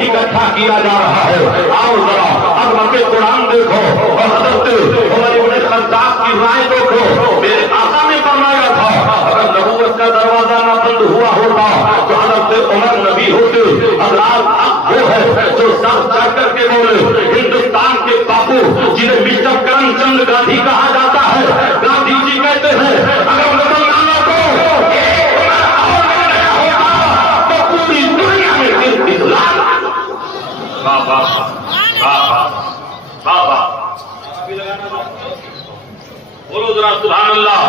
इकट्ठा किया जा रहा है। आओ जरा अज़मत कुरान देखो और हज़रत उमर इब्न खत्ताब की राय देखो। मेरे आका ने फरमाया था अगर नबूवत का दरवाजा न बंद हुआ होता तो हज़रत उमर नबी होते। हज़रात वो है जो सब चढ़ करके बोले हिंदुस्तान के बापू जिन्हें मिस्टर करमचंद गांधी कहा जाता है, गांधी जी कहते हैं अगर मुसलमानों को एक उमर और मिल गया होता तो पूरी दुनिया में सिर्फ इस्लाम। बाबा बाबा बाबा बोलो जरा सुभान अल्लाह।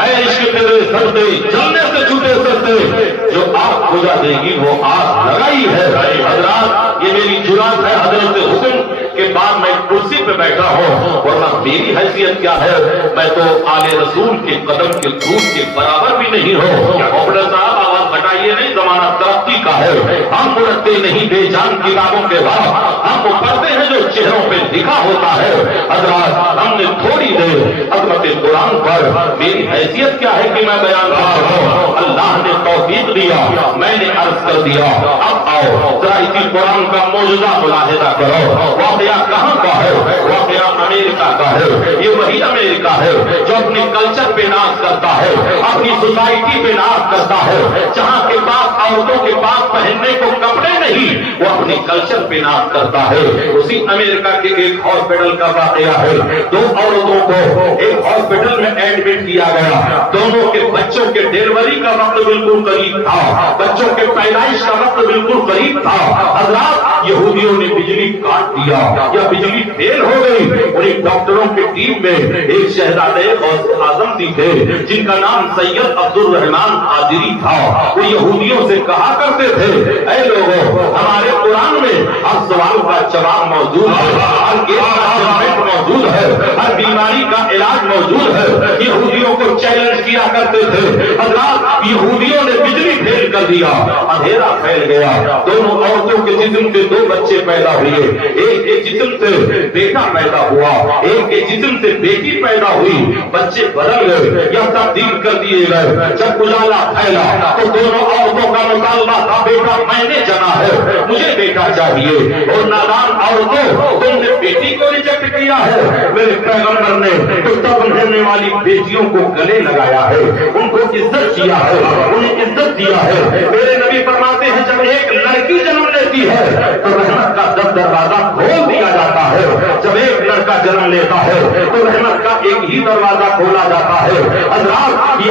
ऐ इश्क तेरे सजदे जलने से छूटे सजदे जो आग बुझा देगी वो आग लगाई है। हजरात ये मेरी जुरात है हजरत हुक्म के बाद मैं कुर्सी पे बैठा हूँ, वरना मेरी हैसियत क्या है। मैं तो आले रसूल के कदम के दूर के बराबर भी नहीं हूँ। ऑपरेटर साहब आवाज घटाइए नहीं, जमाना तरक्की का है। हम उड़ते नहीं बेजान किताबों के बाद, हम वो पढ़ते हैं जो चेहरों पे लिखा होता है। हजरात हमने थोड़ी देर अज़मत कुरान पर मेरी हैसियत क्या है कि मैं बयान कर रहा हूँ। अल्लाह ने तौफीक दिया, मैंने अर्ज कर दिया। अब आओ जरा इसी कुरान का मौजूदा मुलाहिदा करो। वाक़या कहाँ का है? वाक़या अमेरिका का है। ये वही अमेरिका है जो अपने कल्चर पे नाज करता है, अपनी सोसाइटी पे नाज करता है, जहाँ के पास औरतों के पास पहनने को कपड़े नहीं, वो अपने कल्चर पे नाज करता है। उसी अमेरिका के एक हॉस्पिटल का वाक़या है। दो औरतों को एक हॉस्पिटल में एडमिट किया गया। दोनों के बच्चों के डिलीवरी का वक्त बिल्कुल करीब था, बच्चों के पैदाइश का वक्त बिल्कुल करीब था। हज़रात यहूदियों ने बिजली काट दिया या बिजली फेल हो गई। उन्हीं डॉक्टरों की टीम में एक शहजादे और आजम भी थे जिनका नाम सैयद अब्दुल रहमान आदिरी था। वो यहूदियों से कहा करते थे ऐ लोगों हमारे कुरान में हर सवाल का जवाब मौजूद है, हर केस का ट्रीटमेंट मौजूद है, हर बीमारी का इलाज मौजूद है। यहूदियों को चैलेंज किया करते थे। हज़रात यहूदियों ने बिजली फेल कर दिया, अंधेरा फैल गया। दोनों औरतों के जिस्म से दो बच्चे पैदा हुए। एक के जिस्म से बेटा पैदा हुआ, एक के जिस्म से बेटी पैदा हुई। बच्चे बदल गए या तब्दील कर दिए गए। जब उजाला फैला तो दोनों औरतों का मुतालबा था बेटा मैंने जना है, मुझे बेटा चाहिए। और नादान औरतों तुमने बेटी को रिजेक्ट किया है। मेरे पैगंबर ने तो तब रहने वाली बेटियों को गले लगाया है, उनको इज्जत दिया है, उन्हें इज्जत दिया है। मेरे नबी फरमाते हैं जब एक लड़की जन्म लेती है तो रहमत का दरवाजा खोल दिया जाता है। जब एक लड़का जन्म लेता है तो रहमत का एक ही दरवाजा खोला जाता है। हज़रात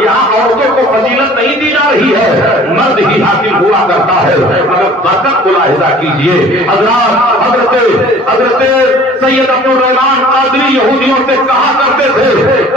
यहाँ औरतों को फजीलत नहीं दी जा रही है, मर्द ही हाकिम हुआ करता है। मगर बरकत को लाहिदा कीजिए। हज़रात हज़रत सैयद अब्दुल रहमान आदरी यहूदियों से कहा करते थे।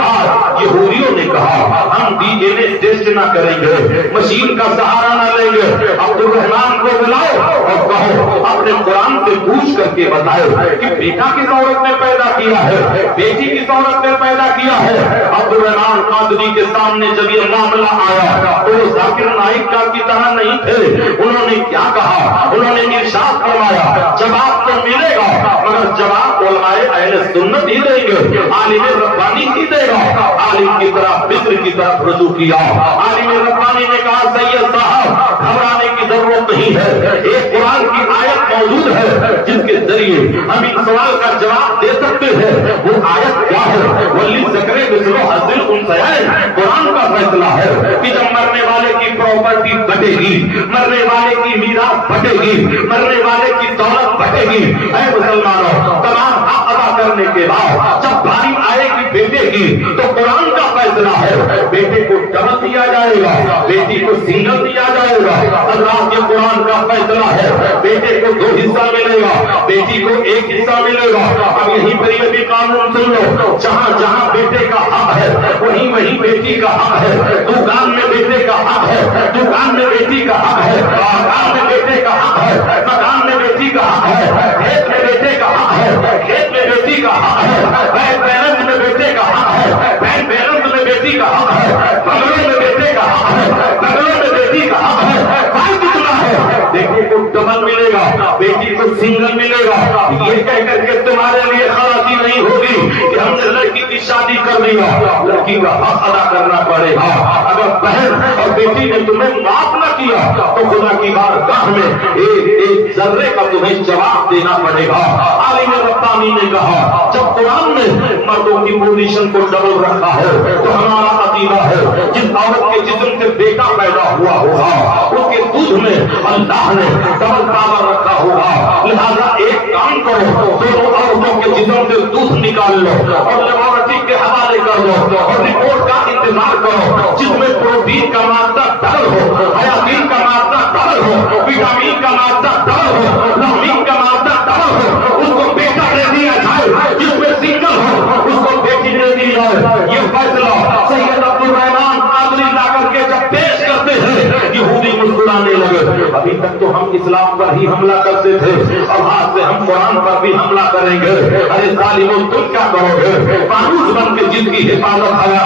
आज यहूदियों ने कहा हम डीएनए टेस्ट न करेंगे, मशीन का सहारा न लेंगे। अब्दुल रहमान को बुलाओ और कहो अपने कुरान से पूछ करके बताओ कि बेटा किस औरत ने पैदा किया है, बेटी किस औरत ने पैदा किया है। अब्दुल रहमान कादरी के सामने जब ये मामला आया तो वो जाकिर नाइक का की तरह नहीं थे। उन्होंने क्या कहा? उन्होंने इरशाद फरमाया जवाब तो मिलेगा मगर जवाब उलमाए अहले सुन्नत ही देंगे, आलिम रब्बानी ही देगा। आलिम की तरफ मिस्र की तरफ रुजू किया। आलिम रब्बानी ने कहा सैयद साहब घबराने की जरूरत नहीं है, एक कुरान की आयत मौजूद है जिसके जरिए हम इन सवाल का जवाब दे सकते हैं। वो आयत क्या है? वल्ली ज़करे मिस्लो हज़्ज़िल उन्सयैन। कुरान का फैसला है कि जब मरने वाले की प्रॉपर्टी बटेगी, मरने वाले की मीरास बटेगी, मरने वाले की दौलत बटेगी। ऐ मुसलमानों तमाम हक अदा करने के बाद जब बारी आएगी बेटे की तो कुरान का फैसला है बेटे को डबल दिया जाएगा, बेटी को सिंगल दिया जाएगा। अल्लाह के कुरान का फैसला है बेटे को 2 हिस्सा मिलेगा, बेटी को 1 हिस्सा मिलेगा। अब यहीं पर ये भी कानून सुन लो, जहाँ जहाँ बेटे का हक है वहीं वहीं बेटी का हक है। दुकान में बेटे का हक है, दुकान में बेटी का हक है, मकान में बेटे का हक है, मकान में बेटी का हक है, खेत में बेटे का हक है, खेत में बेटी का हक है, बैंक बैलेंस में बेटे का हक है, बैंक बैलेंस में बेटी का हक है, बंगलों में बेटे का हक है, बंगलों में बेटी का हक है। भाई कितना है? देखिए को डबल मिलेगा। बेटी को सिंगल मिलेगा, ये कह करके तुम्हारे लिए खराबी नहीं होगी कि हमने लड़की की शादी कर दिया। लड़की का हक अदा करना पड़ेगा। अगर बहन और बेटी ने तुम्हें माफ न किया तो खुदा की बारगाह में एक जर्रे का तुम्हें जवाब देना पड़ेगा। आलिम रब्बानी ने कहा, जब कुरान ने मर्दों की पोजीशन को डबल रखा है तो हमारा अकीदा है जिस औरत के जिस्म से बेटा पैदा हुआ होगा उसके दूध में अल्लाह ने डबल पावर रखा होगा। लिहाजा एक काम करो, दोनों औरतों के जिस्म से दूध निकाल लो और लेबोरेटरी के हवाले कर लो और रिपोर्ट का इंतजार करो जिसमें प्रोटीन का मात्रा डबल हो, हयातीन का मात्रा डबल हो, विटामिन का मात्रा डबल हो, लवणीन का मात्रा डबल हो। उसको बेटा दे दिया जाए, जिसमें सिंगल हो उसको बेटी दे दी जाए। ये फैसला सैयद अब्दुल रहमान कादरी ला करके जब पेश करते हैं यहूदी मुस्कुराने लगे। अभी तक तो हम इस्लाम पर ही हमला करते थे, अब आज से हम कुरान पर भी हमला करेंगे। अरे जालिमों, तुम क्या करोगे? फानूस बन के जिसकी हिफाजत हया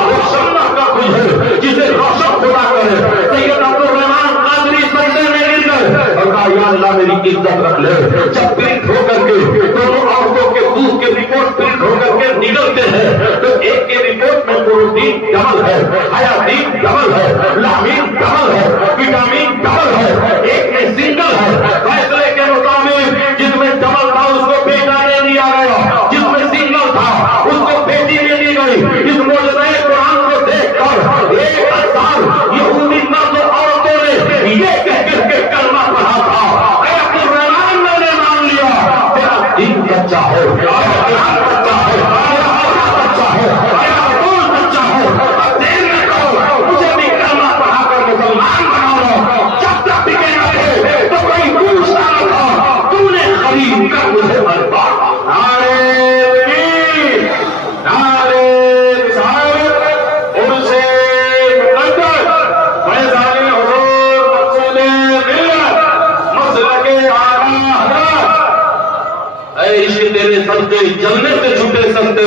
वो शम्मा का कुछ है जिसे रोशन खुदा करे। सैयद अब्दुल रहमान कादरी सजदे में गिर गए और कहा, या अल्लाह मेरी इज्जत रख ले। जब पीड़ित होकर के दोनों औरतों के दूध के रिपोर्ट पीड़ित होकर के निकलते हैं तो एक के रिपोर्ट में प्रोटीन डबल है, हयातीन डबल है, लामीन डबल है, विटामिन डबल है, एक में सिंगल है। फैसले के मुताबिक जिसमें डबल था उसको बेटा दे दिया गया, जिसमें सिंगल था उसको बेटी दे दी गई। इस मौजूदा कुरान को देखकर 1000 यहूदी मर्द औरतों ने ये कह करके कलमा पढ़ा था, अब्दुल रहमान मैंने मान लिया तेरा दिन बच्चा है, बच्चा है, बच्चा है, बच्चा है, देर न करो, मुझे भी कलमा पढ़ा कर मुसलमान बना लो। जब तक टिके न थे तो कोई पूछता न था, तूने खरीद कर मुझे बर्बाद। तेरे सदके जलने से छूटे सकते,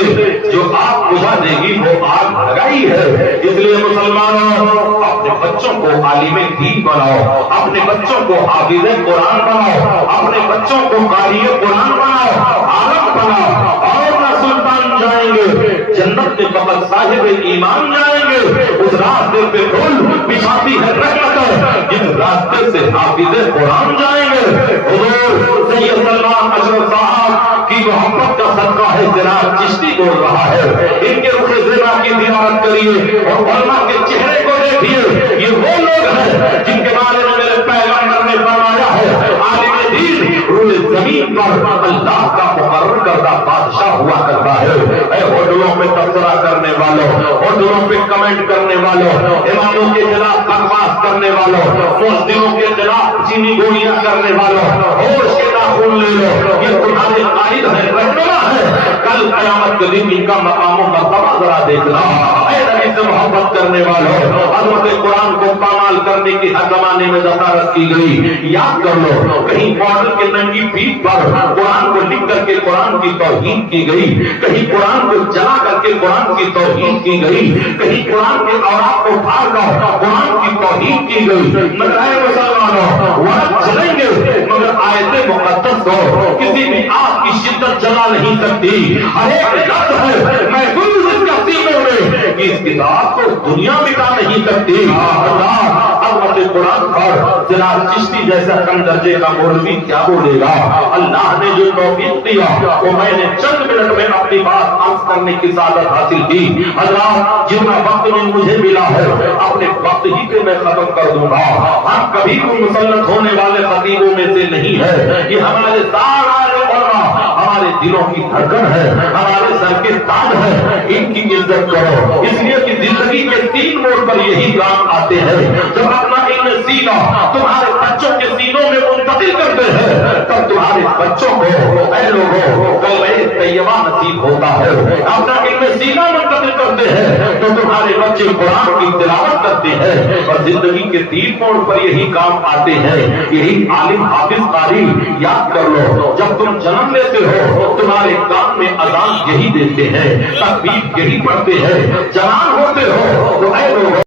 जो आग बुझा देगी वो आग लगाई है। इसलिए मुसलमानों, अपने बच्चों को आलिमे दीन बनाओ, अपने बच्चों को हाफिज़े कुरान बनाओ, अपने बच्चों को कारिए कुरान बनाओ, आलम बनाओ और ना सुल्तान जाएंगे जन्नत में फकत साहिब ईमान जाएंगे। उस रास्ते पे फूल बिछाती है रहमत, जिस रास्ते से हाफिज़े कुरान जाएंगे। हुजूर सैयद सलमान अशरफ साहब की मोहब्बत का सदका है जनाब चिश्ती बोल रहा है। इनके रुखे ज़िरा की ज़ियारत करिए और उलमा के चेहरे को देखिए। ये वो लोग हैं जिनके बारे में मेरे पैगंबर ने फरमाया है, आलिम दीन रूए ज़मीन पर अल्लाह का मुकर्रर करदा बादशाह हुआ करता है। होटलों पे तबसरा करने वालों, होटलों पे कमेंट करने वालों, इमामों के खिलाफ बकवास करने वालों, मुस्लिमों के खिलाफ चीनी गोलियां करने वालों, होश के नाखून ले लो, ये तुम्हारे कायद है, रहनुमा है। कल क़यामत के दिन इनका मकाम व मर्तबा जरा देखना। नबी से मोहब्बत करने वालों, हज़रत कुरान को पामाल करने की हर जमाने में ज़कारत की गई। याद कर लो, कहीं बॉर्डर के नंगी पीठ पर कुरान को लिख करके कुरान की तौहीन की गई, कहीं कुरान को जला करके कुरान की तौहीन की गई, कहीं कुरान के औरात को फाड़ कर कुरान की तौहीन की गई। मगर ऐ मुसलमानों, वहाँ चलेंगे मगर आयत मुक़द्दस को किसी भी आग की शिद्दत जला नहीं सकती। हर एक लफ्ज़ है महफूज़ इसका सीनों में कि इस किताब को दुनिया मिटा नहीं सकती। अल्लाह कुरान पर जनाब चिश्ती जैसा कम दर्जे का मौलवी क्या बोलेगा? अल्लाह ने जो तौफीक दिया वो मैंने चंद मिनट में अपनी बात अंत करने की सादत हासिल की। अल्लाह जितना वक्त में मुझे मिला है अपने वक्त ही पे मैं खत्म कर दूंगा। हम कभी को मुसल्लत होने वाले खतीबों में से नहीं है। ये हमारे सारे उलमा हमारे दिलों की धड़कन है, हमारे सर के ताज है। इनकी इज्जत करो, इसलिए कि जिंदगी के 3 मोड़ पर यही काम आते हैं। जब अपना इल्म सीना तुम्हारे बच्चों के सीनों में मुंतकिल करते हैं तब तुम्हारे बच्चों को ऐ लोगों कलमे तैयबा नसीब होता है। अपना इल्म सीना मुंतकिल करते हैं तो तुम्हारे बच्चे कुरान की तिलावत करते हैं और जिंदगी के 3 मोड़ पर यही काम आते हैं। यही आलिम हाफिज कारी याद कर लो, जब तुम जन्म लेते हो तुम्हारे कान में अजान यही देते हैं, तकबीर यही पढ़ते हैं। जवान होते हो तो ऐ लोगों